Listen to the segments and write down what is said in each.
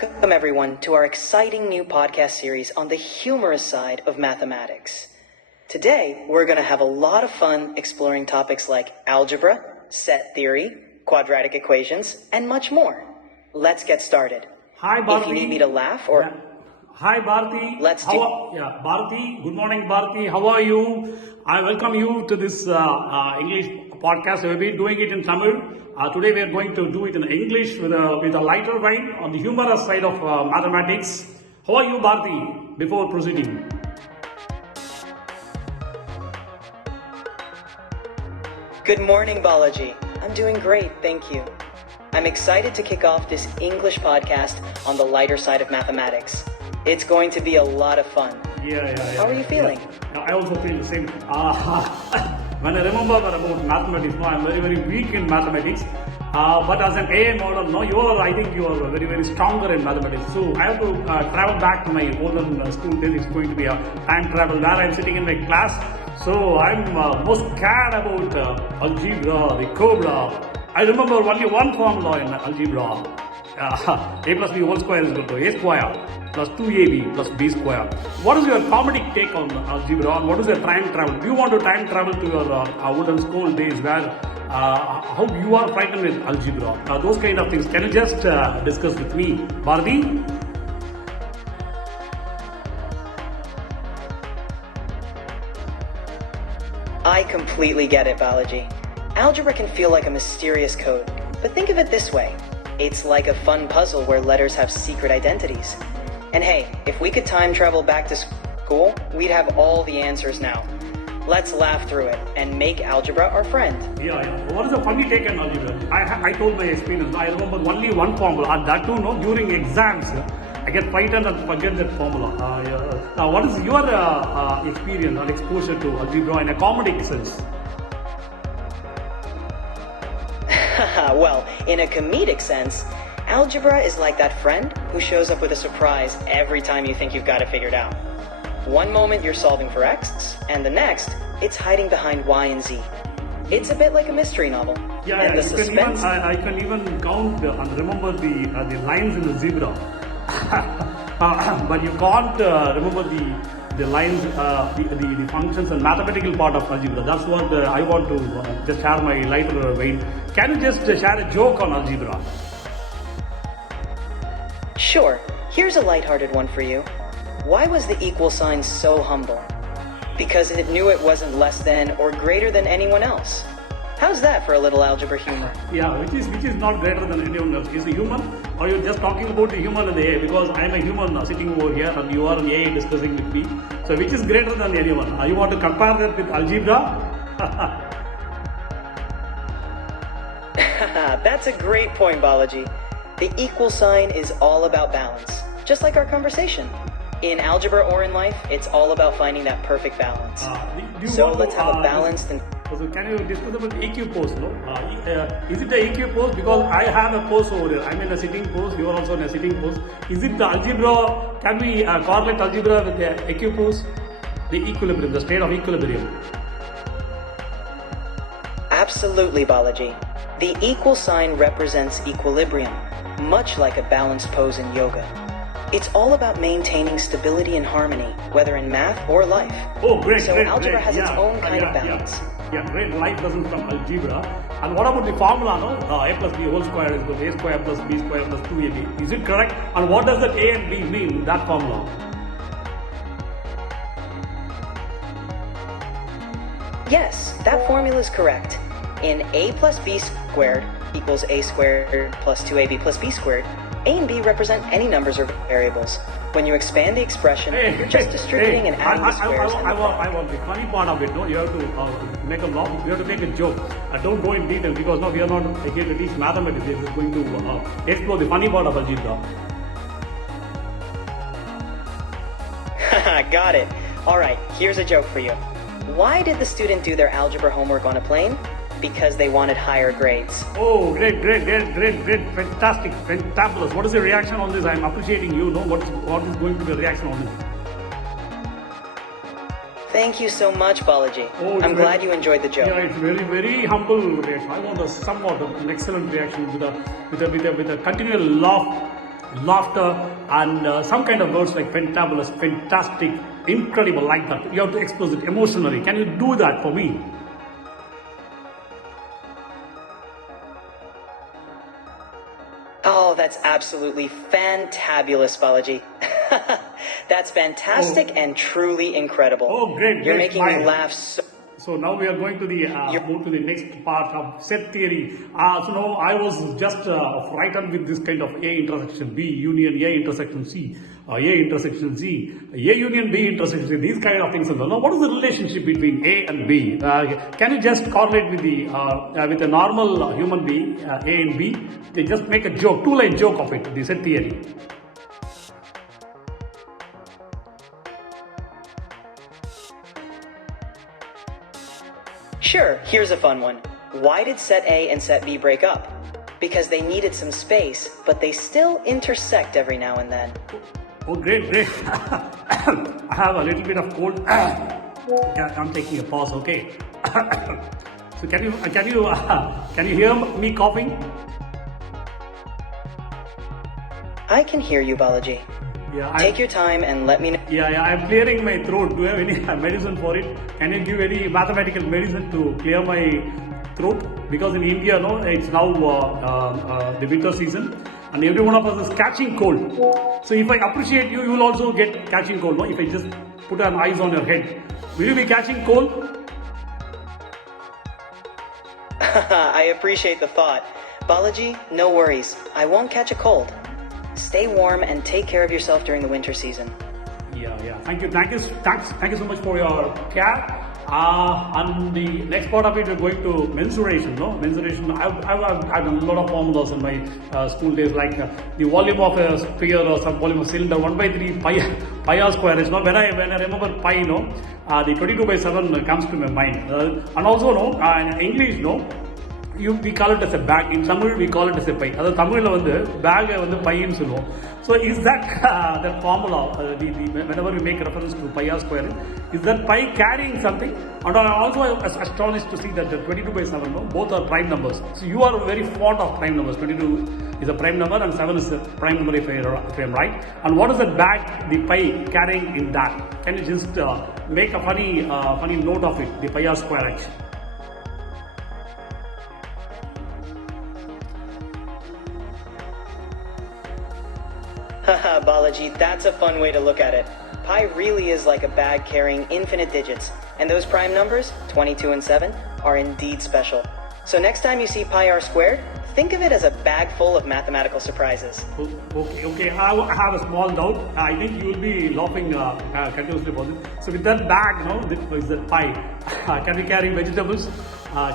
Welcome, everyone, to our exciting new podcast series on the humorous side of mathematics. Today, we're going to have a lot of fun exploring topics like algebra, set theory, quadratic equations, and much more. Let's get started. Hi, Bharathi. If you need me to laugh or... Yeah. Hi, Bharathi. Let's do... Bharathi. Good morning, Bharathi. How are you? I welcome you to this English podcast. We've been doing it in Tamil. Today we are going to do it in English with a lighter vein on the humorous side of mathematics. How are you, Bharathi? Before proceeding. Good morning, Balaji. I'm doing great, thank you. I'm excited to kick off this English podcast on the lighter side of mathematics. It's going to be a lot of fun. Yeah. How are you feeling? Yeah. I also feel the same. When I remember about mathematics, I'm very, very weak in mathematics. But as an AI model, I think you are very, very stronger in mathematics. So I have to travel back to my olden school days. It's going to be a time travel where I'm sitting in my class. So I'm most scared about algebra, the cobra. I remember only one formula in algebra. A plus b whole square is equal to a square plus 2ab plus b square. What is your comedic take on algebra? And what is your time travel? Do you want to time travel to your olden school days where how you are frightened with algebra? Those kind of things. Can you just discuss with me, Bharathi? I completely get it, Balaji. Algebra can feel like a mysterious code, but think of it this way. It's like a fun puzzle where letters have secret identities. And hey, if we could time travel back to school, we'd have all the answers now. Let's laugh through it and make algebra our friend. Yeah. What is the funny take on algebra? I told my experience. I remember only one formula, and that too, during exams, I get frightened and forget that formula. What is your experience or exposure to algebra in a comedic sense? Well, in a comedic sense, algebra is like that friend who shows up with a surprise every time you think you've got it figured out. One moment you're solving for X, and the next, it's hiding behind Y and Z. It's a bit like a mystery novel. And the suspense... I can even count and remember the lines in the zebra. But you can't remember the lines, the functions and mathematical part of algebra. That's what I want to just share my lighter vein. Can you just share a joke on algebra? Sure. Here's a lighthearted one for you. Why was the equal sign so humble? Because it knew it wasn't less than or greater than anyone else. How's that for a little algebra humor? Yeah, which is not greater than anyone else. Is a human, or you're just talking about the human and the AI? Because I'm a human sitting over here and you are an AI discussing with me. So which is greater than anyone? You want to compare that with algebra? That's a great point, Balaji. The equal sign is all about balance, just like our conversation. In algebra or in life, it's all about finding that perfect balance. So let's have a balanced and... So can you discuss about EQ pose? No? Is it the EQ pose? Because I have a pose over here. I'm in a sitting pose. You are also in a sitting pose. Is it the algebra? Can we correlate algebra with the EQ pose? The equilibrium, the state of equilibrium. Absolutely, Balaji. The equal sign represents equilibrium, much like a balanced pose in yoga. It's all about maintaining stability and harmony, whether in math or life. Oh, great, so great, algebra has its own kind of balance. Yeah, great. Life doesn't come algebra. And what about the formula, no? A plus b whole square is equal to a square plus b square plus 2ab. Is it correct? And what does that a and b mean in that formula? Yes, that formula is correct. In a plus b squared equals a squared plus 2ab plus b squared, a and b represent any numbers or variables. When you expand the expression, you're just distributing and adding the squares. I want the funny part of it. No, you have to make a laugh. You have to make a joke. Don't go in detail because we are not here to teach mathematics. We are just going to explore the funny part of algebra. Got it. All right, here's a joke for you. Why did the student do their algebra homework on a plane? Because they wanted higher grades. Oh, great, fantastic, fantabulous. What is the reaction on this? I'm appreciating you. What is going to be the reaction on this? Thank you so much, Balaji. I'm glad you enjoyed the joke. Yeah, it's very, very humble reaction. I want somewhat of an excellent reaction with a continual laugh laughter, and some kind of words like fantabulous, fantastic, incredible, like that. You have to express it emotionally. Can you do that for me? Oh, that's absolutely fantabulous, Balaji. That's fantastic and truly incredible. Oh, great. You're great. making me laugh so... So now we are going to the move to the next part of set theory. So now I was just frightened with this kind of A intersection B union A intersection C, A intersection Z, A union B intersection C, these kind of things. Now what is the relationship between A and B? Can you just correlate with the with a normal human being, A and B? They just make a joke, two-line joke of it, the set theory. Sure, here's a fun one. Why did set A and set B break up? Because they needed some space, but they still intersect every now and then. Oh, great, great. I have a little bit of cold. I'm taking a pause, okay? So can you hear me coughing? I can hear you, Balaji. Yeah, Take your time and let me know. Yeah, I'm clearing my throat. Do you have any medicine for it? Can you give any mathematical medicine to clear my throat? Because in India, no, it's now the winter season, and every one of us is catching cold. So if I appreciate you, you will also get catching cold. No, if I just put an ice on your head, will you be catching cold? I appreciate the thought. Balaji, no worries. I won't catch a cold. Stay warm and take care of yourself during the winter season. Yeah. Thank you so much for your care. And the next part of it, we're going to mensuration. No, mensuration. I've done a lot of formulas in my school days, like the volume of a sphere or some volume of cylinder, 1/3 pi r square is. No, when I remember pi, no, the 22/7 comes to my mind. And also, no, in English, no. We call it as a bag. In Tamil, we call it as a pie. That's Tamil bag pi nu solluvom. So is that that formula? Whenever we make reference to pi r square, is that pi carrying something? And I also was astonished to see that the 22/7, no, both are prime numbers. So you are very fond of prime numbers. 22 is a prime number and 7 is a prime number if I am right. And what is that bag, the pi carrying in that? Can you just make a funny note of it? The pi r square action. Haha, Balaji, that's a fun way to look at it. Pi really is like a bag carrying infinite digits, and those prime numbers, 22 and 7, are indeed special. So next time you see pi r squared, think of it as a bag full of mathematical surprises. Okay. I have a small doubt. I think you will be laughing continuously about it. So with that bag, no, is that pi? Can we carry vegetables?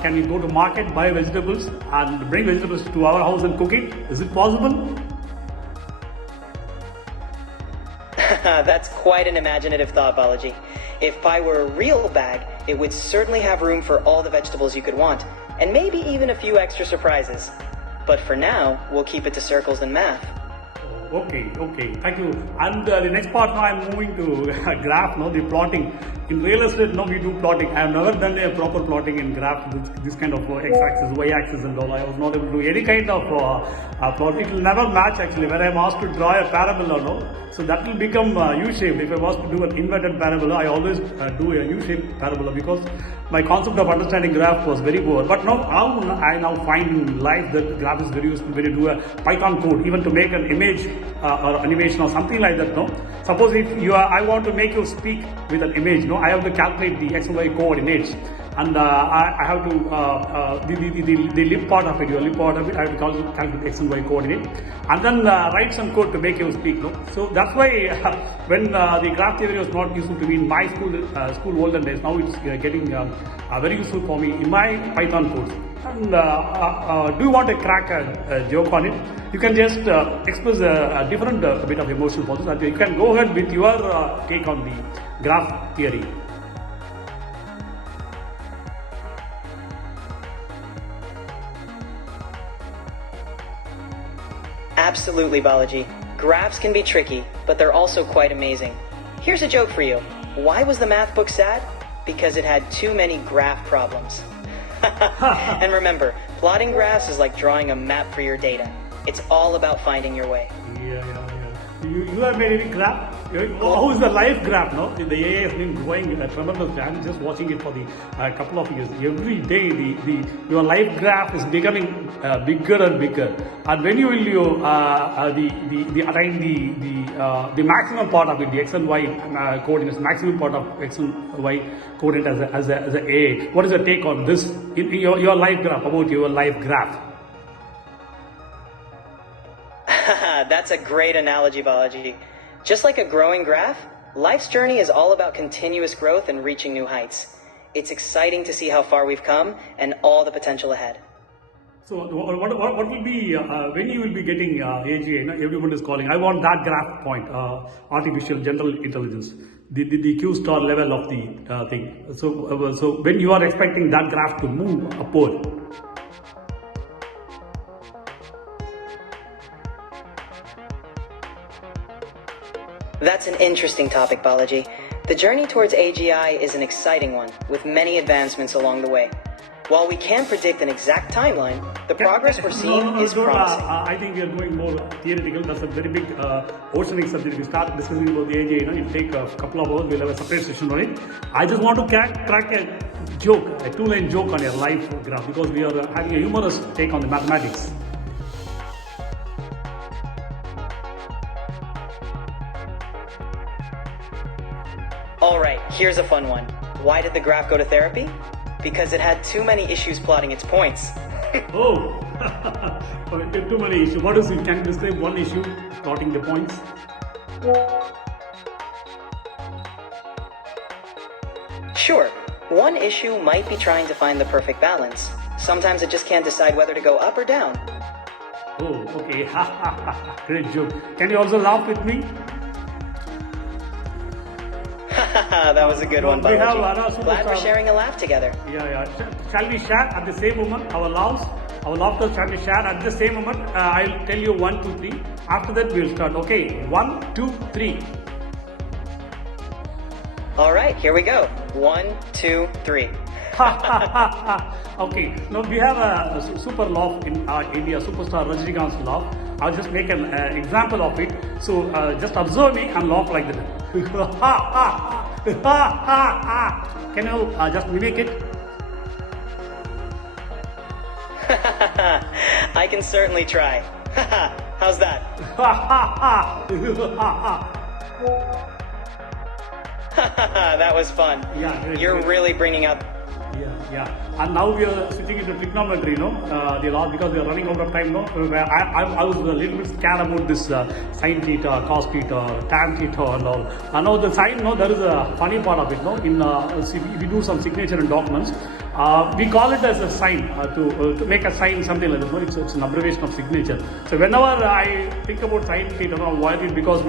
Can we go to market, buy vegetables, and bring vegetables to our house and cook it? Is it possible? That's quite an imaginative thought, Balaji. If pi were a real bag, it would certainly have room for all the vegetables you could want, and maybe even a few extra surprises. But for now, we'll keep it to circles and math. Okay, thank you. And the next part now I'm moving to graph, no, the plotting. In real estate, no, we do plotting. I have never done a proper plotting in graph, this kind of x-axis, y-axis and all. I was not able to do any kind of plot. It will never match actually. When I'm asked to draw a parabola, no, so that will become U-shaped. If I was to do an inverted parabola, I always do a U-shaped parabola because my concept of understanding graph was very poor. But now I now find in life that graph is very useful when you do a Python code, even to make an image or animation or something like that. No, suppose if I want to make you speak with an image, no, I have to calculate the x and y coordinates, and I have to the lip part of it, your lip part of it, I have to calculate x and y coordinate, and then write some code to make you speak. No, so that's why when the graph theory was not useful to me in my school olden days, now it's getting very useful for me in my Python codes. And do you want to crack a joke on it? You can just express a different bit of emotional process, and you can go ahead with your take on the graph theory. Absolutely, Balaji. Graphs can be tricky, but they're also quite amazing. Here's a joke for you. Why was the math book sad? Because it had too many graph problems. And remember, plotting graphs is like drawing a map for your data. It's all about finding your way. You have made any graph? How is the life graph? No, the AI has been growing tremendously. I'm just watching it for the couple of years. Every day, your life graph is becoming bigger and bigger. And when you will attain the maximum part of it, the X and Y coordinates, maximum part of X and Y coordinate as a AI. What is your take on this in your life graph, about your life graph? That's a great analogy, Balaji. Just like a growing graph, life's journey is all about continuous growth and reaching new heights. It's exciting to see how far we've come and all the potential ahead. So what will be, when you will be getting AGI, everyone is calling, I want that graph point, artificial general intelligence, the Q star level of the thing. So when you are expecting that graph to move upward? That's an interesting topic, Balaji. The journey towards AGI is an exciting one, with many advancements along the way. While we can't predict an exact timeline, the progress we're seeing is promising. I think we are going more theoretical. That's a very big oceanic subject. We start discussing about the AGI, it'll take a couple of hours. We'll have a separate session on it. I just want to crack a joke, a two-line joke on your life graph, because we are having a humorous take on the mathematics. Alright, here's a fun one. Why did the graph go to therapy? Because it had too many issues plotting its points. Oh, too many issues. What is it? Can you describe one issue plotting the points? Sure. One issue might be trying to find the perfect balance. Sometimes it just can't decide whether to go up or down. Oh, okay. Great joke. Can you also laugh with me? That was a good one, Balaji. Glad we're sharing a laugh together. Yeah. Shall we share at the same moment our laughs? Our laughter shall we share at the same moment? I'll tell you 1, 2, 3. After that we'll start. Okay, 1, 2, 3. Alright, here we go. 1, 2, 3. Okay, now we have a super laugh in India, superstar Rajnikant's laugh. I'll just make an example of it. So just observe me and laugh like that. Can you just mimic it? I can certainly try. How's that? That was fun. Yeah, You're really bringing out. Yeah. And now we are switching into trigonometry, the law, because we are running out of time, I was a little bit scared about this sine theta, cos theta, tan theta and all. And now the sine, there is a funny part of it, in we do some signature in documents. We call it as a sign, to make a sign, something like that. It's an abbreviation of signature. So whenever I think about sine theta, why is it? Because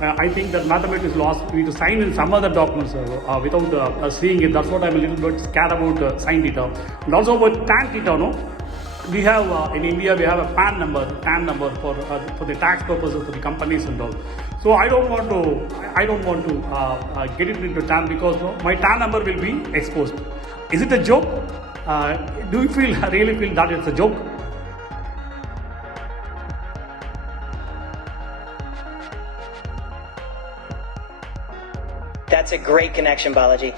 I think that mathematics laws we need to sign in some other documents without seeing it. That's what I'm a little bit scared about sine theta. And also about tan theta, we have in India we have a tan number for the tax purposes for the companies and all. So I don't want to get it into tan, because my tan number will be exposed. Is it a joke? Do you really feel that it's a joke? That's a great connection, Balaji.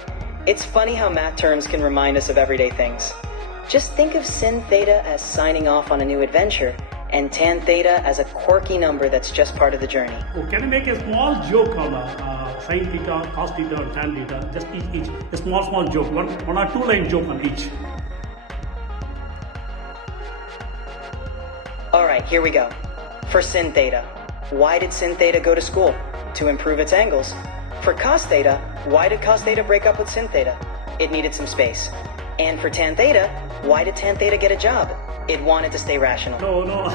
It's funny how math terms can remind us of everyday things. Just think of sin theta as signing off on a new adventure, and tan theta as a quirky number that's just part of the journey. Oh, can you make a small joke on sine theta, cos theta, and tan theta? Just each. A small joke. One or two line joke on each. Alright, here we go. For sin theta, why did sin theta go to school? To improve its angles. For cos theta, why did cos theta break up with sin theta? It needed some space. And for tan theta, why did tan theta get a job? It wanted to stay rational. No.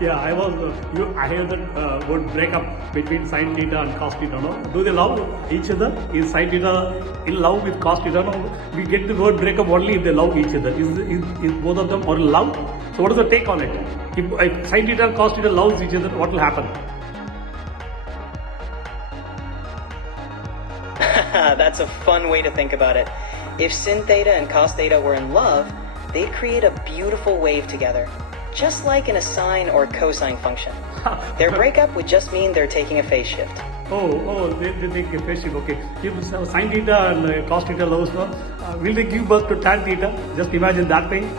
Yeah, I heard that word break up between sine theta and cos theta. No, do they love each other? Is sine theta in love with cos theta? No, we get the word break up only if they love each other. Is both of them are in love? So what is the take on it? If sine theta and cos theta loves each other, what will happen? That's a fun way to think about it. If sin theta and cos theta were in love, they'd create a beautiful wave together. just like in a sine or cosine function. Their breakup would just mean they're taking a phase shift. They take a phase shift. Okay. If sine theta and cos theta loves one, will they give birth to tan theta? Just imagine that thing.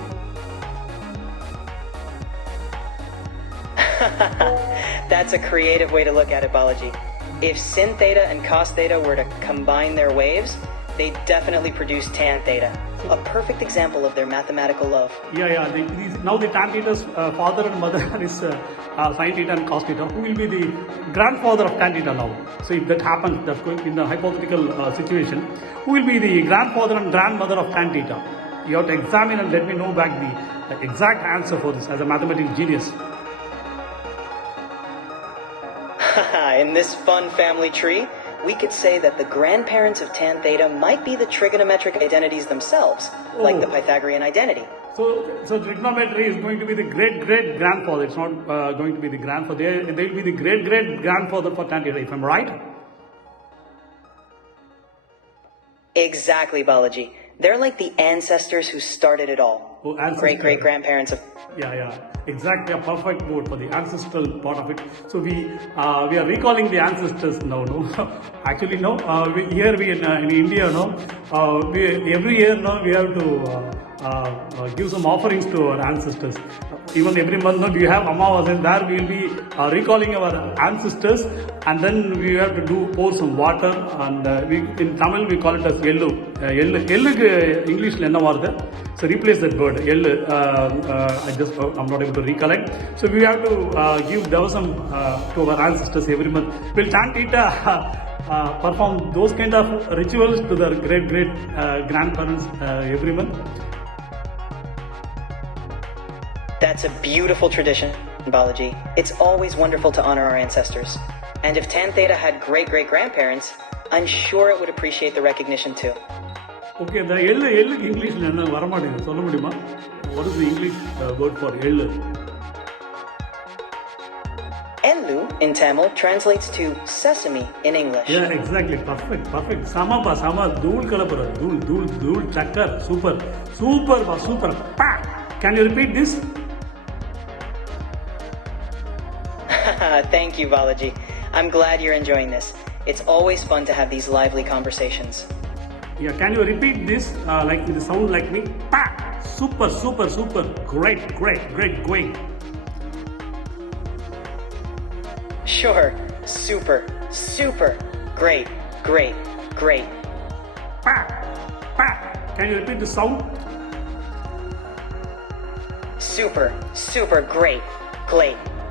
That's a creative way to look at it, Balaji. If sin theta and cos theta were to combine their waves, they definitely produce tan theta. A perfect example of their mathematical love. Now the tan theta's father and mother is sine theta and cos theta. Who will be the grandfather of tan theta now? So if that happens, that's going in the hypothetical situation, who will be the grandfather and grandmother of tan theta? You have to examine and let me know back the exact answer for this as a mathematical genius. In this fun family tree, we could say that the grandparents of tan theta might be the trigonometric identities themselves, like the Pythagorean identity. So trigonometry is going to be the great-great-grandfather. It's not going to be the grandfather. They will be the great-great-grandfather for tan theta, if I'm right? Exactly, Balaji. They're like the ancestors who started it all. Great-great-grandparents of... Exactly, a perfect word for the ancestral part of it. So we are recalling the ancestors now. No, actually no. In India, every year we have to give some offerings to our ancestors. Even every month, we have Amavas, and there we will be recalling our ancestors, and then we have to pour some water, and in Tamil we call it as yellow. English enna varudha. So replace that word, I'm not able to recollect. So we have to give devasam to our ancestors every month. Will tan theta perform those kind of rituals to their great grandparents every month? That's a beautiful tradition, Balaji. It's always wonderful to honor our ancestors. And if tan theta had great-great-grandparents, I'm sure it would appreciate the recognition too. Okay, the English what is the English word for ellu? Ellu in Tamil translates to sesame in English. Yeah, exactly. Perfect. Sama, dool kalapura, dool, chakkar, super. Pa! Can you repeat this? Thank you, Balaji. I'm glad you're enjoying this. It's always fun to have these lively conversations. Yeah, can you repeat this like with the sound like me? Pa! Super. Great, going. Sure. Super. Great. Pa! Can you repeat the sound? Super.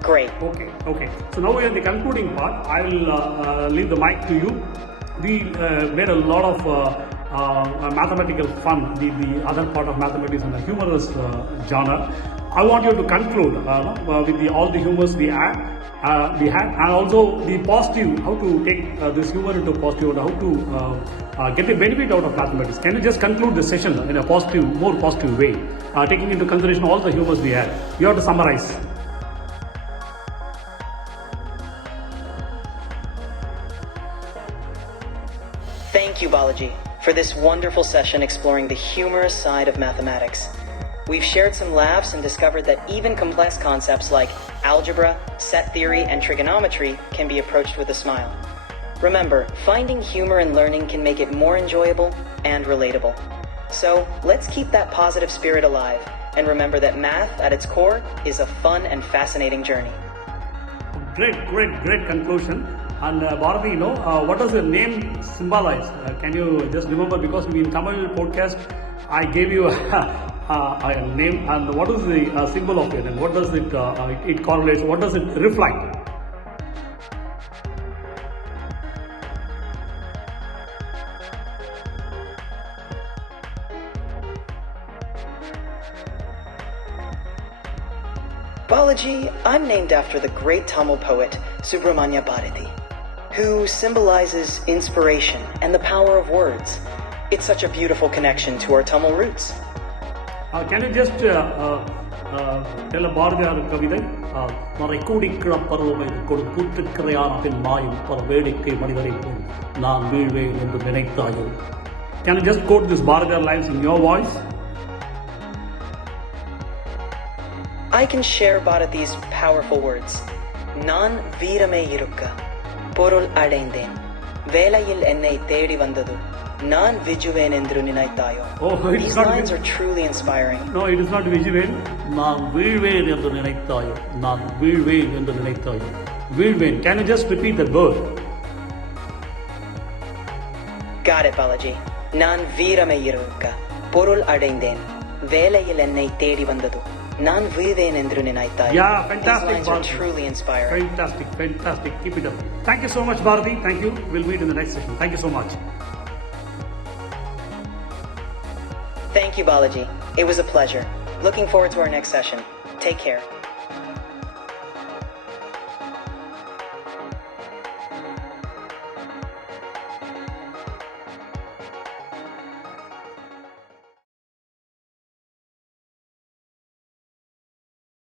Great. Okay. So now we are in the concluding part. I will leave the mic to you. We made a lot of mathematical fun, the other part of mathematics and the humorous genre. I want you to conclude with all the humors we had, and also the positive, how to take this humor into positive, and how to get the benefit out of mathematics. Can you just conclude the session in a more positive way, taking into consideration all the humors we had? You have to summarize. Thank you, Balaji, for this wonderful session exploring the humorous side of mathematics. We've shared some laughs and discovered that even complex concepts like algebra, set theory, and trigonometry can be approached with a smile. Remember, finding humor in learning can make it more enjoyable and relatable. So let's keep that positive spirit alive and remember that math at its core is a fun and fascinating journey. Great conclusion. And Bharathi, what does the name symbolize? Can you just remember, because in Tamil podcast, I gave you a name, and what is the symbol of it, and what does it correlates, what does it reflect? Balaji, I'm named after the great Tamil poet Subramanya Bharathi, who symbolizes inspiration and the power of words. It's such a beautiful connection to our Tamil roots. Can you just tell a Bharathi Kavidai? Can you just quote this Bharathi lines in your voice? I can share Bharathi's powerful words. நான் வீரமே இருக்க பொருள் அடைந்தேன் வேலையில் என்னை தேடி வந்தது நான் விஜுவேன் என்று நினைத்தாயோ. Oh, These lines are truly inspiring. No, it is not vijuven. நான் வீழ்வேன் என்று நினைத்தாயோ. நான் வீழ்வேன் என்று நினைத்தாயோ. வீழ்வேன். Can you just repeat the word? Got it, Balaji. நான் வீரமே இருக்க பொருள் அடைந்தேன் வேலையில் என்னை தேடி வந்தது நான் வீழ்வேன் என்று நினைத்தாயோ. Yeah, These fantastic, lines are Bharathi. truly inspiring. Fantastic, fantastic. Keep it up. Thank you so much, Bharathi. Thank you. We'll meet in the next session. Thank you so much. Thank you, Balaji. It was a pleasure. Looking forward to our next session. Take care.